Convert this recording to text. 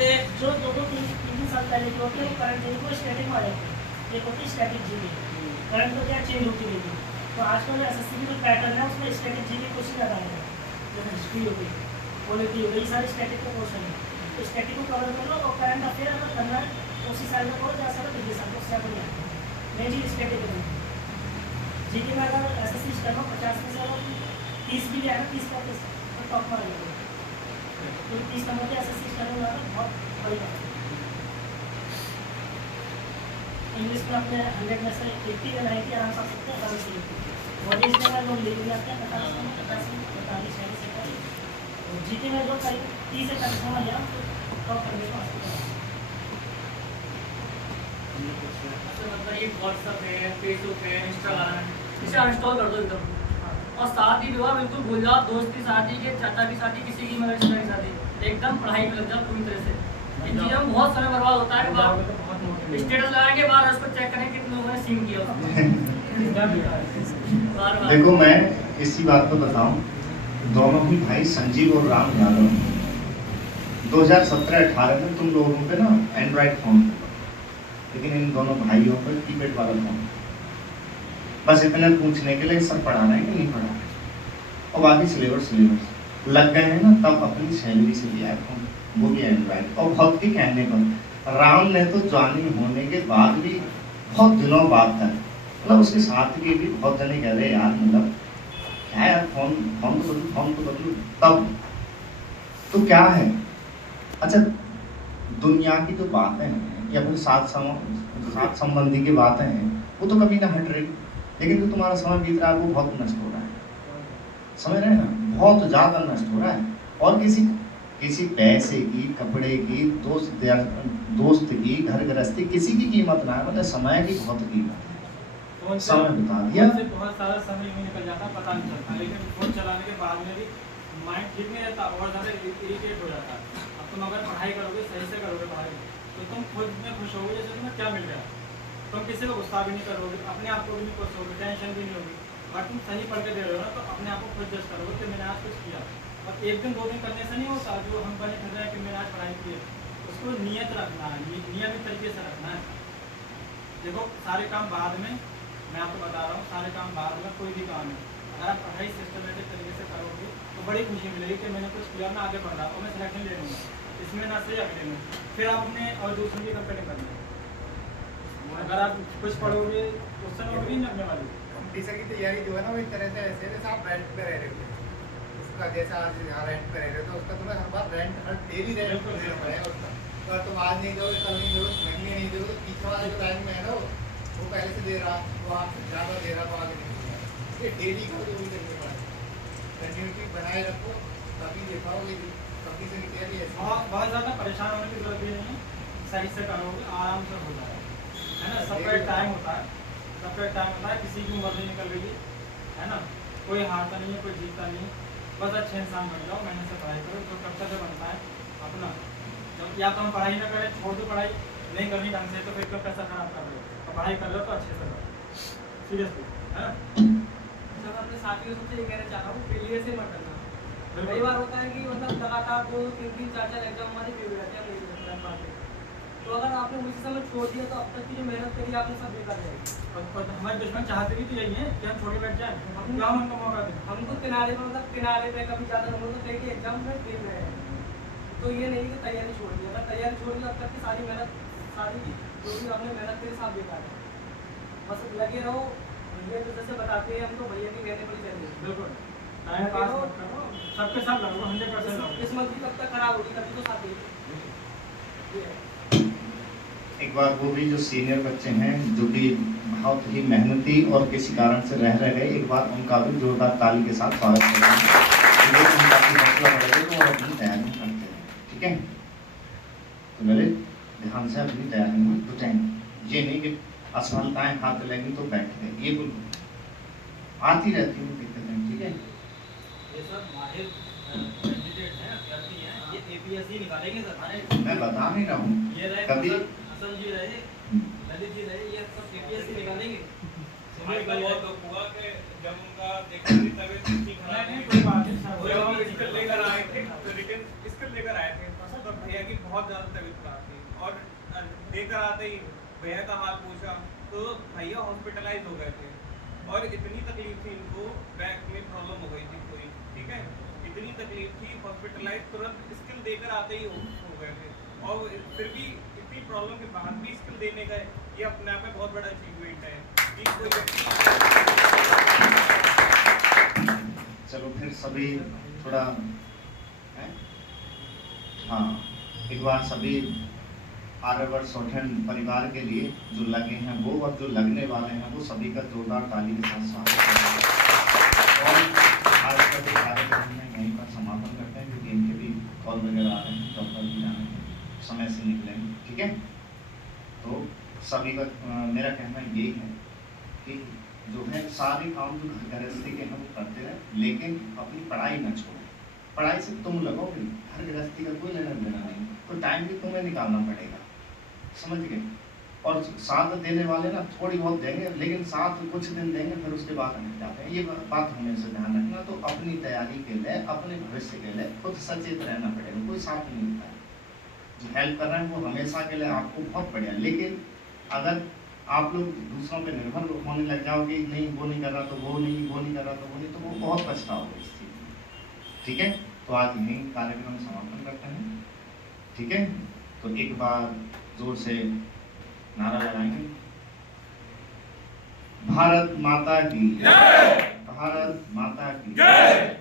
थे जो 2-3 साल पहले जो होते हैं वो करंट जीबी को स्टैटिक में आ जाते हैं, एक होती है स्टैटिक जीबी, करंट तो क्या चेंज होती रहेगी। तो आजकल एसएससी की जो पैटर्न है उसमें स्टैटिक जीबी कुछ ज़्यादा आएगा, जैसे हिस्ट्री हो गई, पॉलिटी हो गई, सारे स्टैटिक का पोर्शन है। तो स्टैटिक को कवर कर लो और करंट अफेयर अगर करना है उसी साल में करो, जैसा तो पिछले साल उससे आगे नहीं आता। मेन चीज़ स्टैटिक है। जीके में अगर एसएससी स्टेनो 50 में से अगर 30 भी लिया है 30-35 तो टॉप पर आ जाएगा, क्योंकि 30 नंबर के एसएससी स्टेनो में बहुत बड़ी बात है। इंग्लिश में अपने 100 में से 80 या 90 आराम से आ सकते हैं, आराम से लिखते हैं। और इसमें लोग लिख भी आते हैं 50 में 45 46 और जीके में जो 30 से 35 में लिया तो टॉप करने को आ सकते हैं। मतलब ये व्हाट्सएप है, फेसबुक है, इंस्टाग्राम, इसे अनइंस्टॉल कर दो एकदम। और शादी विवाह बिल्कुल भूल जाओ, दोस्त की शादी के, चाचा की शादी, किसी की मगर की शादी, एकदम पढ़ाई में लग जाओ पूरी तरह से। इन चीज़ों में बहुत समय बर्बाद होता है। स्टेटस लगाएंगे बार उसको चेक करें कितने लोगों ने सिंग किया बार। देखो मैं इसी बात को बताऊं, दोनों ही भाई संजीव और राम यादव 2017-18 में तुम लोगों पे ना एंड्रॉइड फोन, लेकिन इन दोनों भाइयों पर कीपैड वाला फोन। बस इतने पूछने के लिए सर पढ़ा रहे हैं कि नहीं पढ़ा रहे, और बाकी सिलेबस लग गए हैं ना, तब अपनी सैलरी से लिया है फोन, वो भी एंड्रॉइड। और बहुत ही कहने पर राम ने तो ज्वाइनिंग होने के बाद भी बहुत दिनों बाद था, मतलब उसके साथ के भी बहुत जने कह रहे यार मतलब क्या यार फोन तो बदलू तब। तो क्या है, अच्छा दुनिया की जो बातें हैं या फिर साथ संबंधी की बातें हैं वो तो कभी ना हट रही, लेकिन जो तुम्हारा समय बीत रहा है वो बहुत नष्ट हो रहा है, समझ रहे हैं ना, बहुत ज़्यादा नष्ट हो रहा है। और किसी पैसे की, कपड़े की, दोस्त की, घर गृहस्थी, किसी की कीमत ना है, मतलब समय की बहुत कीमत है। समय बता दिया, बहुत सारा समय में निकल जाता पता नहीं चलता, लेकिन फोन चलाने के बाद में भी माइंड ठीक नहीं रहता और ज़्यादा इरिटेट हो जाता है। अब तुम अगर पढ़ाई करोगे, सही से करोगे पढ़ाई, तो तुम खुद में खुश होगे जैसे तुम्हें क्या मिल रहा है। तुम किसी को गुस्सा भी नहीं करोगे, अपने आप को भी नहीं खुश होगे, टेंशन भी नहीं होगी। और तुम सही पढ़ के दे रहे हो ना, तो अपने आप को खुद जज करोगे कि मैंने आज कुछ किया। और एक दिन 2 दिन करने से नहीं होता, जो हम बने फिर रहे हैं कि मैंने आज पढ़ाई की है, उसको नियत रखना है, नियमित तरीके से रखना है। देखो सारे काम बाद में, मैं आपको बता रहा हूँ, सारे काम बाद में कोई भी काम है, अगर आप पढ़ाई सिस्टमेटिक तरीके से करोगे तो बड़ी खुशी मिलेगी कि मैंने कुछ किया, मैं आगे बढ़ रहा और मैं सिलेक्शन ले लूँगा, इसमें ना से अगले में फिर आप अपने और दूसरों की कंपेयर कर लेंगे। अगर आप कुछ पढ़ोगे उससे नौकरी नहीं लगने वाली। कंपटीशन की तैयारी जो है ना वो एक तरह से ऐसे जैसे आप रेंट पे रह रहे हो, उसका जैसा आज यहाँ रेंट पे रह रहे हो तो उसका तुम्हें हर बार रेंट, हर डेली रेंट देना पड़ेगा उसका। तो तुम आज नहीं दोगे, कल नहीं दोगे, महीने नहीं दोगे, तो पीछे वाला जो टाइम में है ना वो पहले से दे रहा, वो आपसे ज़्यादा दे रहा, तो आगे नहीं दे रहा। ये डेली का जो भी करने पड़ेगा, कंटिन्यूटी बनाए रखो, तभी दे पाओगे। कंपटीशन की तैयारी ऐसी बहुत ज़्यादा परेशान होने की जरूरत भी नहीं है, सही से करोगे आराम से हो जाएगा, है ना। सबका एक टाइम होता है, सबका एक टाइम होता है, किसी की उम्र नहीं निकल रही है ना, कोई हारता नहीं है, कोई जीतता नहीं है। बस अच्छे इंसान बन जाओ, मेहनत से पढ़ाई करो, जो कर्तव्य बनता है अपना। जब या तो हम पढ़ाई ना करें, छोड़ दो पढ़ाई, नहीं करनी ढंग से, तो फिर क्यों पैसा खराब कर रहे हो। तो पढ़ाई कर लो तो अच्छे से करो, सीरियसली, है ना। सब अपने साथियों से ये कहना चाह रहा हूँ, फेलियर से मत डरना। कई बार होता है कि मतलब लगातार 2-3 4 एग्जाम हमारे फेल हो जाते हैं, तो अगर आपने उसी समय छोड़ दिया तो अब तक की जो मेहनत करी आपने सब बेकार जाएगी। और हमारे दुश्मन चाहते भी तो यही है कि हम छोड़े बैठ जाए, हम क्या उनको मौका दें। हम तो किनारे पर मतलब किनारे पे कभी ज़्यादा नंबर तो कई एग्जाम में फेल रहे हैं, तो ये नहीं कि तैयारी छोड़ दी। अगर तैयारी छोड़ दी अब तक की सारी मेहनत, सारी जो भी आपने मेहनत करी सब बेकार है। बस लगे रहो, भैया तो जैसे बताते हैं हमको, भैया की कहने पर चलिए, बिल्कुल टाइम पास मत करो, सबके साथ लगो, 100% लगो। किस्मत भी कब तक खराब होगी, कभी तो साथ देगी। एक बार वो भी जो सीनियर बच्चे हैं जो कि बहुत ही मेहनती और किसी कारण से रह गए, एक बार उनका भी जोरदार ताली के साथ स्वागत करते हैं। उनका भी हौसला बढ़ेगा तो वो अपनी तैयारी करते हैं, ठीक है। तो मेरे ध्यान से अपनी तैयारी में जुटें, ये नहीं कि असफलताएं हाथ लगेंगी तो बैठ गए, ये बिल्कुल आती रहती है दिक्कतें, ठीक है। ये सब माहिर कैंडिडेट हैं, अभ्यर्थी हैं, ये एपीएससी निकालेंगे सर। मैं बता नहीं रहा हूँ, ये रहे कभी हसन जी रहे, ललित जी रहे, ये सब एपीएससी निकालेंगे। भाई का बहुत दुख हुआ कि जब उनका देखा कि तबीयत इतनी खराब नहीं कोई बात नहीं सर, जब हम इसको लेकर आए थे तो रिटर्न इसको लेकर आए थे तो पर भैया की बहुत ज़्यादा तबीयत खराब थी और लेकर आते ही भैया का हाल पूछा तो भैया हॉस्पिटलाइज हो गए थे और इतनी तकलीफ थी इनको, बैक में प्रॉब्लम हो गई थी कोई, ठीक है, इतनी तकलीफ थी, हॉस्पिटलाइज तुरंत स्किल देकर आते ही हो गए थे और फिर भी इतनी प्रॉब्लम के बाद भी स्किल देने का ये अपने आप में बहुत बड़ा अचीवमेंट है कि कोई व्यक्ति। चलो फिर सभी थोड़ा है? हाँ, एक बार सभी आर्यवर्त सोठन परिवार के लिए जो लगे हैं वो और जो लगने वाले हैं वो सभी का जोरदार ताली के साथ स्वागत है। और आज का जो कार्यक्रम है यहीं पर समापन करते हैं क्योंकि इनके भी कॉल वगैरह आ रहे हैं, डॉक्टर भी जाने हैं, समय से निकलेंगे, ठीक है। तो सभी का मेरा कहना यही है कि जो है सारे काम जो गृहस्थी के हैं वो करते रहे, लेकिन अपनी पढ़ाई न छोड़ें। पढ़ाई से तुम लगोगे, हर गृहस्थी का कोई लेना देना नहीं, तो टाइम भी तुम्हें निकालना पड़ेगा, समझ गए। और साथ देने वाले ना थोड़ी बहुत देंगे, लेकिन साथ कुछ दिन देंगे फिर उसके बाद हमें जाते हैं, ये बात हमेशा ध्यान रखना। तो अपनी तैयारी के लिए, अपने भविष्य के लिए खुद सचेत रहना पड़ेगा, कोई साथ नहीं होता है। जो हेल्प कर रहे हैं वो हमेशा के लिए आपको बहुत बढ़िया, लेकिन अगर आप लोग दूसरों पे निर्भर होने लग जाओगे, नहीं वो नहीं कर रहा तो वो नहीं, वो नहीं कर रहा तो वो नहीं, तो वो बहुत पछताओगे इस चीज़ में, ठीक है। तो आज यही कार्यक्रम समापन करते हैं, ठीक है। तो एक बार जोर से नारा लगाएंगे, भारत माता की जय, भारत माता की जय।